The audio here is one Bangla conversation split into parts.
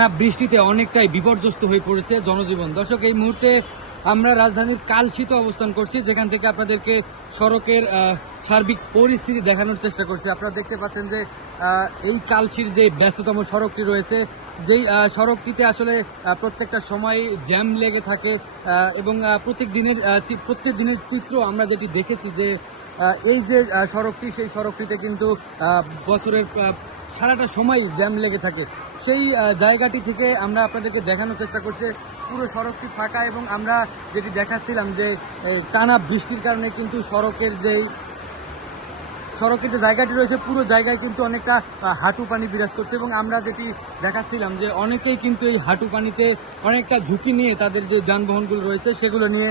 না বৃষ্টিতে অনেকটাই বিপর্যস্ত হয়ে পড়েছে জনজীবন। দর্শক, এই মুহূর্তে আমরা রাজধানীর কালশিতে অবস্থান করছি, যেখান থেকে আপনাদেরকে সড়কের সার্বিক পরিস্থিতি দেখানোর চেষ্টা করছি। আপনারা দেখতে পাচ্ছেন যে এই কালশির যে ব্যস্ততম সড়কটি রয়েছে, যেই সড়কটিতে আসলে প্রত্যেকটা সময় জ্যাম লেগে থাকে এবং প্রত্যেক দিনের চিত্র আমরা যেটি দেখেছি যে এই যে সড়কটি, সেই সড়কটিতে কিন্তু বছরের সারাটা সময় জ্যাম লেগে থাকে। সেই জায়গাটি থেকে আমরা আপনাদেরকে দেখানোর চেষ্টা করছি পুরো সড়কটি ফাঁকা, এবং আমরা যেটি দেখাচ্ছিলাম যে টানা বৃষ্টির কারণে কিন্তু সড়কের যে জায়গাটি রয়েছে, পুরো জায়গায় কিন্তু অনেকটা হাঁটু পানি বিরাজ করছে, এবং আমরা যেটি দেখাচ্ছিলাম যে অনেকেই কিন্তু এই হাঁটু পানিতে অনেকটা ঝুঁকি নিয়ে তাদের যে যানবাহনগুলো রয়েছে সেগুলো নিয়ে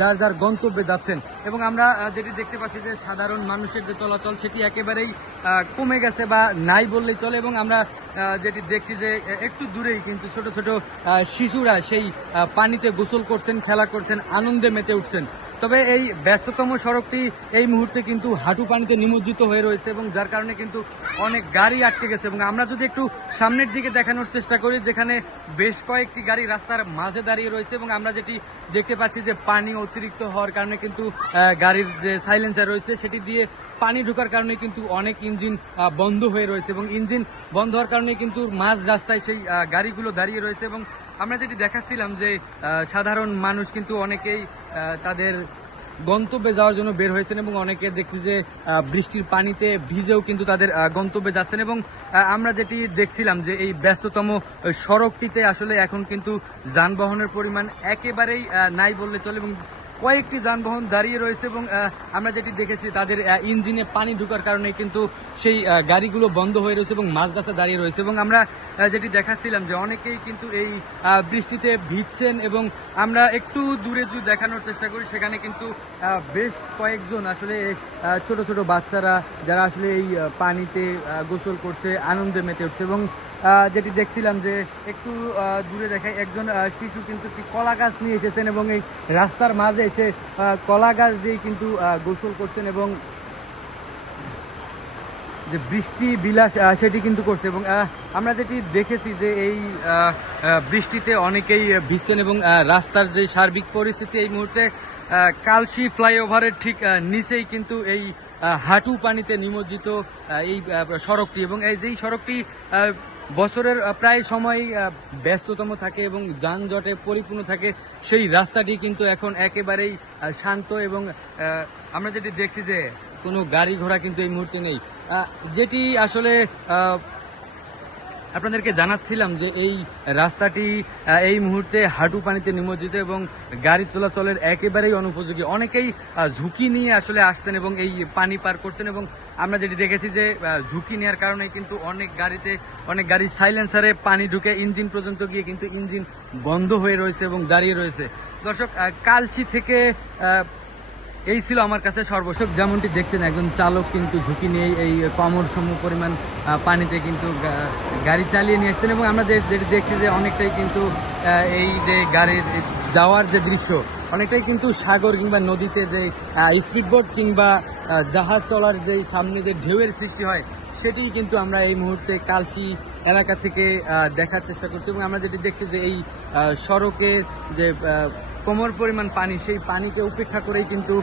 যার যার গন্তব্যে যাচ্ছেন। এবং আমরা যেটি দেখতে পাচ্ছি যে সাধারণ মানুষের যে চলাচল সেটি একেবারেই কমে গেছে বা নাই বললেই চলে। এবং আমরা যেটি দেখছি যে একটু দূরেই কিন্তু ছোট ছোট শিশুরা সেই পানিতে গোসল করছেন, খেলা করছেন, আনন্দে মেতে উঠছেন। তবে এই ব্যস্ততম সড়কটি এই মুহূর্তে কিন্তু হাঁটু পানিতে নিমজ্জিত হয়ে রয়েছে, এবং যার কারণে কিন্তু অনেক গাড়ি আটকে গেছে। এবং আমরা যদি একটু সামনের দিকে দেখানোর চেষ্টা করি, যেখানে বেশ কয়েকটি গাড়ি রাস্তার মাঝে দাঁড়িয়ে রয়েছে, এবং আমরা যেটি দেখতে পাচ্ছি যে পানি অতিরিক্ত হওয়ার কারণে কিন্তু গাড়ির যে সাইলেন্সার রয়েছে সেটি দিয়ে পানি ঢোকার কারণে কিন্তু অনেক ইঞ্জিন বন্ধ হয়ে রয়েছে, এবং ইঞ্জিন বন্ধ হওয়ার কারণে কিন্তু মাঝ রাস্তায় সেই গাড়িগুলো দাঁড়িয়ে রয়েছে। এবং আমরা যেটি দেখাচ্ছিলাম যে সাধারণ মানুষ কিন্তু অনেকেই তাদের গন্তব্যে যাওয়ার জন্য বের হয়েছেন, এবং অনেকে দেখছি যে বৃষ্টির পানিতে ভিজেও কিন্তু তাদের গন্তব্যে যাচ্ছেন। এবং আমরা যেটি দেখছিলাম যে এই ব্যস্ততম সড়কটিতে আসলে এখন কিন্তু যানবাহনের পরিমাণ একেবারেই নাই বললে চলে, এবং কয়েকটি যানবাহন দাঁড়িয়ে রয়েছে, এবং আমরা যেটি দেখেছি তাদের ইঞ্জিনে পানি ঢোকার কারণে কিন্তু সেই গাড়িগুলো বন্ধ হয়ে রয়েছে এবং মাঝরাস্তা দাঁড়িয়ে রয়েছে। এবং আমরা যেটি দেখাচ্ছিলাম যে অনেকেই কিন্তু এই বৃষ্টিতে ভিজছেন, এবং আমরা একটু দূরে যদি দেখানোর চেষ্টা করি, সেখানে কিন্তু বেশ কয়েকজন আসলে ছোট ছোট বাচ্চারা যারা আসলে এই পানিতে গোসল করছে, আনন্দে মেতে উঠছে। এবং যেটি দেখছিলাম যে একটু দূরে দেখায় একজন শিশু কিন্তু একটি কলা গাছ নিয়ে এসেছেন, এবং এই রাস্তার মাঝে এসে কলা গাছ দিয়ে কিন্তু গোসল করছেন, এবং যে বৃষ্টি বিলাস সেটি কিন্তু করছে। এবং আমরা যেটি দেখেছি যে এই বৃষ্টিতে অনেকেই ভিজছেন, এবং রাস্তার যে সার্বিক পরিস্থিতি এই মুহূর্তে কালশি ফ্লাইওভারের ঠিক নিচেই কিন্তু এই হাঁটু পানিতে নিমজ্জিত এই সড়কটি, এবং এই যেই সড়কটি বছরের প্রায় সময় ব্যস্ততম থাকে এবং যানজটে পরিপূর্ণ থাকে, সেই রাস্তাটি কিন্তু এখন একেবারেই শান্ত। এবং আমরা যেটি দেখছি যে কোনো গাড়ি ঘোড়া কিন্তু এই মুহূর্তে নেই। যেটি আসলে আপনাদেরকে জানাচ্ছিলাম যে এই রাস্তাটি এই মুহূর্তে হাঁটু পানিতে নিমজ্জিত, এবং গাড়ি চলাচলের একেবারেই অনুপযোগী। অনেকেই ঝুঁকি নিয়ে আসলে আসছেন এবং এই পানি পার করছেন, এবং আমরা যেটি দেখেছি যে ঝুঁকি নেওয়ার কারণে কিন্তু অনেক গাড়ির সাইলেন্সারে পানি ঢুকে ইঞ্জিন পর্যন্ত গিয়ে কিন্তু ইঞ্জিন বন্ধ হয়ে রয়েছে এবং দাঁড়িয়ে রয়েছে। দর্শক, কালশি থেকে এই ছিল আমার কাছে সর্বশেষ। যেমনটি দেখছেন, একজন চালক কিন্তু ঝুঁকি নিয়ে এই কমর সম পরিমাণ পানিতে কিন্তু গাড়ি চালিয়ে নিয়ে এসছেন, এবং আমরা যেটি দেখছি যে অনেকটাই কিন্তু এই যে গাড়ির যাওয়ার যে দৃশ্য, অনেকটাই কিন্তু সাগর কিংবা নদীতে যে স্পিডবোট কিংবা জাহাজ চলার যে সামনে যে ঢেউয়ের সৃষ্টি হয়, সেটি কিন্তু আমরা এই মুহূর্তে কালশি এলাকা থেকে দেখার চেষ্টা করছি। এবং আমরা যেটি দেখছি যে এই সড়কের যে কোমর পরিমাণ পানি, সেই পানিকে উপেক্ষা করেই কিন্তু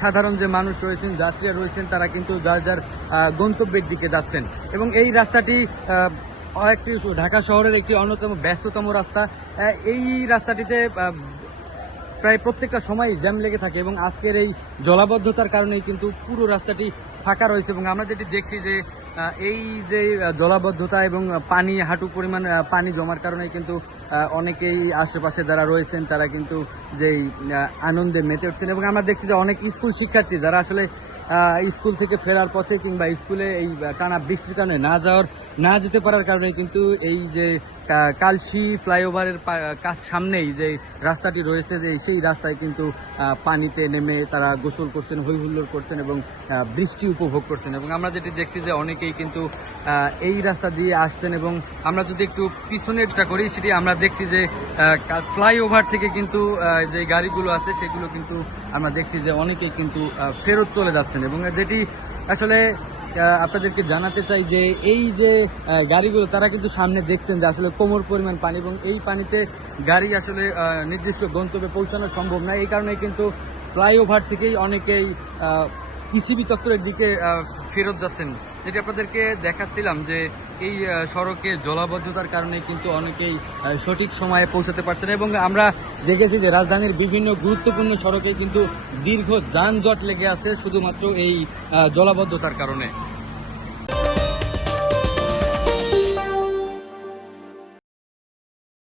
সাধারণ যে মানুষ রয়েছেন, যাত্রীরা রয়েছেন, তারা কিন্তু যার যার গন্তব্যের দিকে যাচ্ছেন। এবং এই রাস্তাটি একটি ঢাকা শহরের একটি অন্যতম ব্যস্ততম রাস্তা। এই রাস্তাটিতে প্রায় প্রত্যেকটা সময় জ্যাম লেগে থাকে, এবং আজকের এই জলাবদ্ধতার কারণেই কিন্তু পুরো রাস্তাটি ফাঁকা রয়েছে। এবং আমরা যেটি দেখছি যে এই যে জলাবদ্ধতা এবং পানি, হাঁটু পরিমাণ পানি জমার কারণে কিন্তু অনেকেই আশেপাশে যারা রয়েছেন তারা কিন্তু যেই আনন্দে মেতে উঠছেন। এবং আমরা দেখছি যে অনেক স্কুল শিক্ষার্থী যারা আসলে স্কুল থেকে ফেরার পথে কিংবা স্কুলে এই টানা বৃষ্টির কারণে না যেতে পারার কারণে কিন্তু এই যে কালশি ফ্লাইওভারের সামনেই যে রাস্তাটি রয়েছে, যে সেই রাস্তায় কিন্তু পানিতে নেমে তারা গোসল করছেন, হই হুল্লোড় করছেন, এবং বৃষ্টি উপভোগ করছেন। এবং আমরা যেটি দেখছি যে অনেকেই কিন্তু এই রাস্তা দিয়ে আসছেন। এবং আমরা যদি একটু পিছনেরটা করি, সেটি আমরা দেখছি যে ফ্লাইওভার থেকে কিন্তু যে গাড়িগুলো আছে সেগুলো কিন্তু আমরা দেখছি যে অনেকেই কিন্তু ফেরত চলে যাচ্ছেন, এবং যেটি আসলে আপনাদেরকে জানাতে চাই যে এই যে গাড়িগুলো তারা কিন্তু সামনে দেখছেন যে আসলে কোমর পরিমাণ পানি, এবং এই পানিতে গাড়ি আসলে নির্দিষ্ট গন্তব্যে পৌঁছানো সম্ভব না। এই কারণে কিন্তু ফ্লাইওভার থেকেই অনেকেই ইসিবি চত্বরের দিকে ফেরত যাচ্ছেন। যেটি আপনাদেরকে দেখাচ্ছিলাম যে এই সড়কে জলাবদ্ধতার কারণে কিন্তু অনেকেই সঠিক সময়ে পৌঁছাতে পারছে না, এবং আমরা দেখেছি যে রাজধানীর বিভিন্ন গুরুত্বপূর্ণ সড়কে কিন্তু দীর্ঘ যানজট লেগে আছে শুধুমাত্র এই জলাবদ্ধতার কারণে।